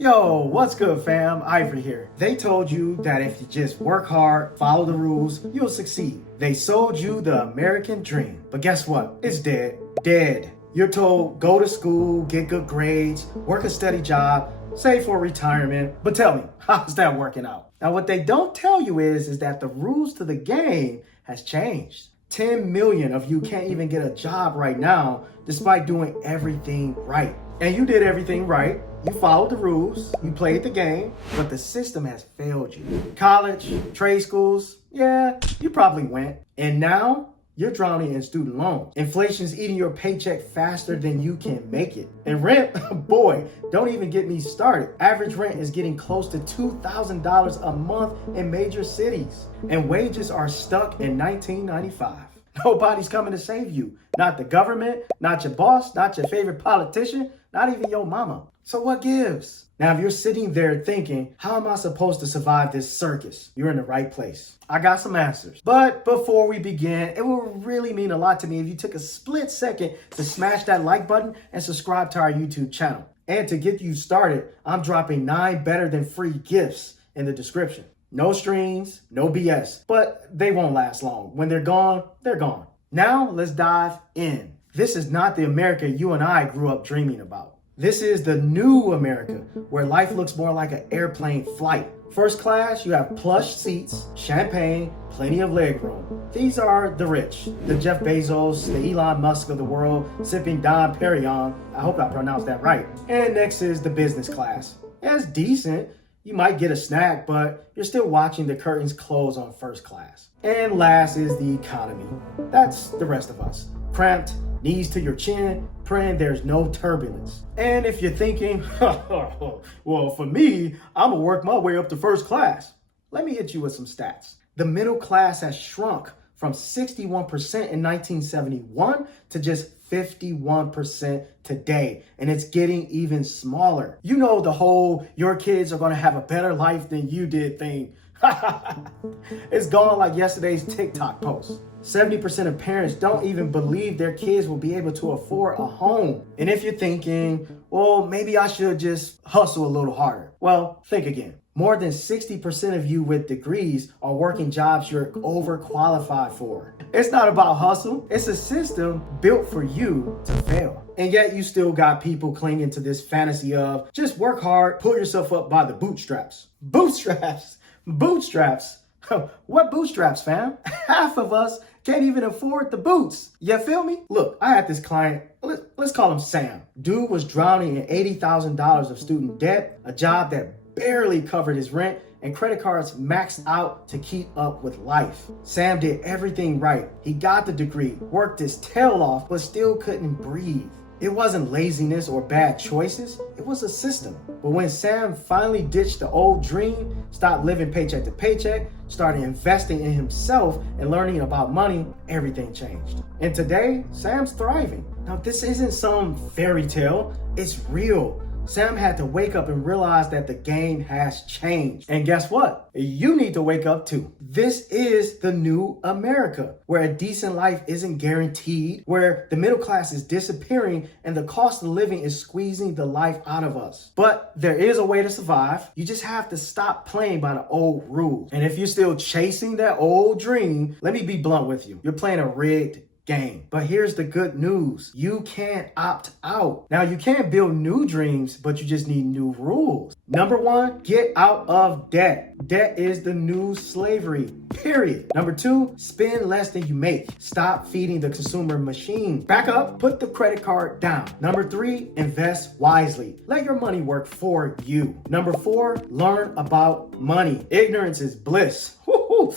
Yo, what's good, fam? Ivory here. They told you that if you just work hard, follow the rules, you'll succeed. They sold you the American dream. But guess what? It's dead. Dead. You're told go to school, get good grades, work a steady job, save for retirement. But tell me, how's that working out? Now, what they don't tell you is that the rules to the game has changed. 10 million of you can't even get a job right now despite doing everything right. And you did everything right. You followed the rules, you played the game, but the system has failed you. College, trade schools, yeah, you probably went. And now you're drowning in student loans. Inflation's eating your paycheck faster than you can make it. And rent, boy, don't even get me started. Average rent is getting close to $2,000 a month in major cities. And wages are stuck in 1995. Nobody's coming to save you. Not the government, not your boss, not your favorite politician, not even your mama. So what gives? Now, if you're sitting there thinking, how am I supposed to survive this circus? You're in the right place. I got some answers. But before we begin, it would really mean a lot to me if you took a split second to smash that like button and subscribe to our YouTube channel. And to get you started, I'm dropping 9 better than free gifts in the description. No strings, no BS, but they won't last long. When they're gone, they're gone. Now let's dive in. This is not the America you and I grew up dreaming about. This is the new America, where life looks more like an airplane flight. First class, you have plush seats, champagne, plenty of leg room. These are the rich, the Jeff Bezos, the Elon Musk of the world, sipping Dom Perignon. I hope I pronounced that right. And next is the business class. It's decent. You might get a snack, but you're still watching the curtains close on first class. And last is the economy. That's the rest of us. Cramped, knees to your chin, praying there's no turbulence. And if you're thinking, well, for me, I'm gonna work my way up to first class. Let me hit you with some stats. The middle class has shrunk from 61% in 1971 to just 51% today, and it's getting even smaller. You know, the whole your kids are gonna have a better life than you did thing. It's gone like yesterday's TikTok post. 70% of parents don't even believe their kids will be able to afford a home. And if you're thinking, well, maybe I should just hustle a little harder. Well, think again. More than 60% of you with degrees are working jobs you're overqualified for. It's not about hustle. It's a system built for you to fail. And yet you still got people clinging to this fantasy of just work hard, pull yourself up by the bootstraps. Bootstraps? Bootstraps? What bootstraps, fam? Half of us can't even afford the boots. You feel me? Look, I had this client, let's call him Sam. Dude was drowning in $80,000 of student debt, a job that barely covered his rent, and credit cards maxed out to keep up with life. Sam did everything right. He got the degree, worked his tail off, but still couldn't breathe. It wasn't laziness or bad choices, it was a system. But when Sam finally ditched the old dream, stopped living paycheck to paycheck, started investing in himself and learning about money, everything changed. And today, Sam's thriving. Now, this isn't some fairy tale, it's real. Sam had to wake up and realize that the game has changed. And guess what? You need to wake up too. This is the new America, where a decent life isn't guaranteed, where the middle class is disappearing and the cost of living is squeezing the life out of us. But there is a way to survive. You just have to stop playing by the old rules. And if you're still chasing that old dream, let me be blunt with you. You're playing a rigged game. But here's the good news. You can't opt out. Now, you can't build new dreams, but you just need new rules. Number 1, get out of debt. Debt is the new slavery, period. Number 2, spend less than you make. Stop feeding the consumer machine. Back up, put the credit card down. Number 3, invest wisely. Let your money work for you. Number 4, learn about money. Ignorance is bliss. Woo-hoo.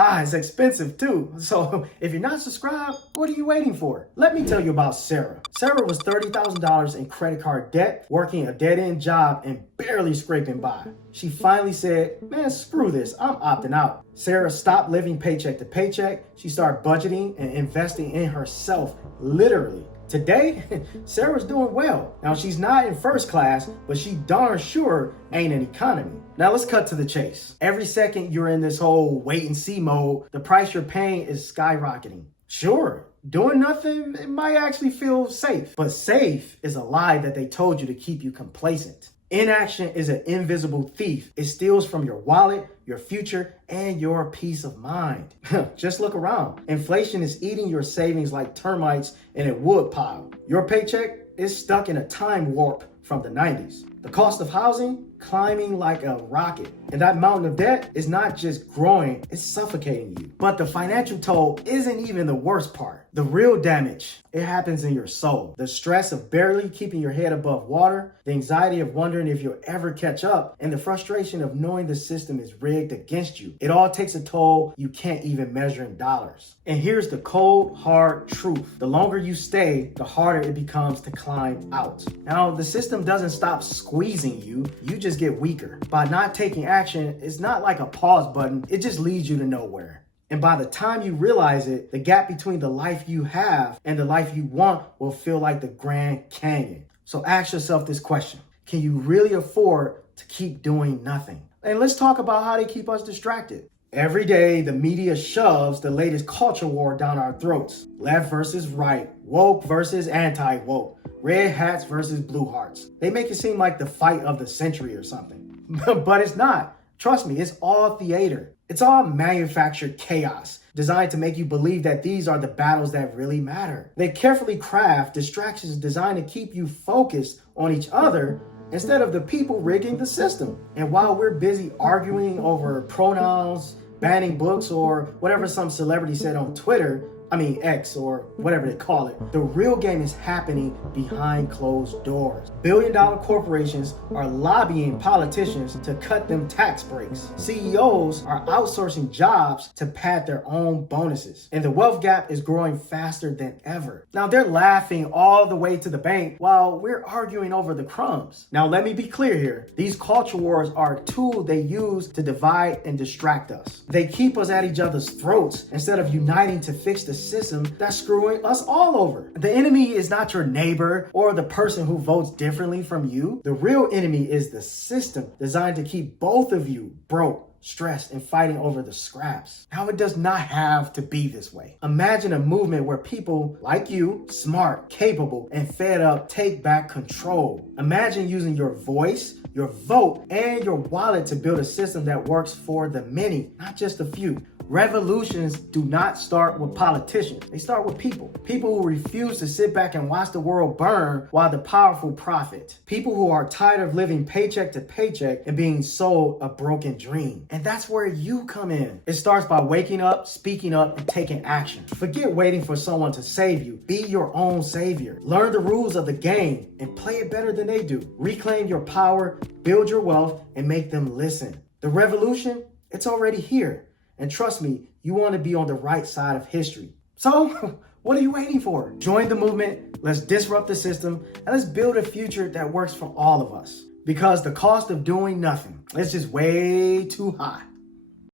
It's expensive too. So if you're not subscribed, what are you waiting for? Let me tell you about Sarah. Sarah was $30,000 in credit card debt, working a dead-end job and barely scraping by. She finally said, man, screw this, I'm opting out. Sarah stopped living paycheck to paycheck. She started budgeting and investing in herself, literally. Today, Sarah's doing well. Now, she's not in first class, but she darn sure ain't an economy. Now, let's cut to the chase. Every second you're in this whole wait and see mode, the price you're paying is skyrocketing. Sure, doing nothing, it might actually feel safe, but safe is a lie that they told you to keep you complacent. Inaction is an invisible thief. It steals from your wallet, your future, and your peace of mind. Just look around. Inflation is eating your savings like termites in a wood pile. Your paycheck is stuck in a time warp from the 90s. The cost of housing climbing like a rocket. And that mountain of debt is not just growing, it's suffocating you. But the financial toll isn't even the worst part. The real damage, it happens in your soul. The stress of barely keeping your head above water, the anxiety of wondering if you'll ever catch up, and the frustration of knowing the system is rigged against you. It all takes a toll you can't even measure in dollars. And here's the cold, hard truth. The longer you stay, the harder it becomes to climb out. Now, the system doesn't stop squeezing you, you just get weaker. By not taking action, it's not like a pause button, it just leads you to nowhere. And by the time you realize it, the gap between the life you have and the life you want will feel like the Grand Canyon. So ask yourself this question: can you really afford to keep doing nothing? And let's talk about how they keep us distracted. Every day, the media shoves the latest culture war down our throats. Left versus right, woke versus anti-woke, red hats versus blue hearts. They make it seem like the fight of the century or something. But it's not. Trust me, it's all theater. It's all manufactured chaos designed to make you believe that these are the battles that really matter. They carefully craft distractions designed to keep you focused on each other instead of the people rigging the system. And while we're busy arguing over pronouns, banning books, or whatever some celebrity said on Twitter, X or whatever they call it, the real game is happening behind closed doors. Billion-dollar corporations are lobbying politicians to cut them tax breaks. CEOs are outsourcing jobs to pad their own bonuses. And the wealth gap is growing faster than ever. Now they're laughing all the way to the bank while we're arguing over the crumbs. Now let me be clear here. These culture wars are a tool they use to divide and distract us. They keep us at each other's throats instead of uniting to fix the system that's screwing us all over. The enemy is not your neighbor or the person who votes differently from you. The real enemy is the system designed to keep both of you broke, stressed, and fighting over the scraps. Now, it does not have to be this way. Imagine a movement where people like you, smart, capable, and fed up, take back control. Imagine using your voice, your vote, and your wallet to build a system that works for the many, not just a few. Revolutions do not start with politicians. They start with people. People who refuse to sit back and watch the world burn while the powerful profit. People who are tired of living paycheck to paycheck and being sold a broken dream. And that's where you come in. It starts by waking up, speaking up, and taking action. Forget waiting for someone to save you. Be your own savior. Learn the rules of the game and play it better than they do. Reclaim your power, build your wealth, and make them listen. The revolution, it's already here. And trust me, you want to be on the right side of history. So, what are you waiting for? Join the movement, let's disrupt the system, and let's build a future that works for all of us. Because the cost of doing nothing is just way too high.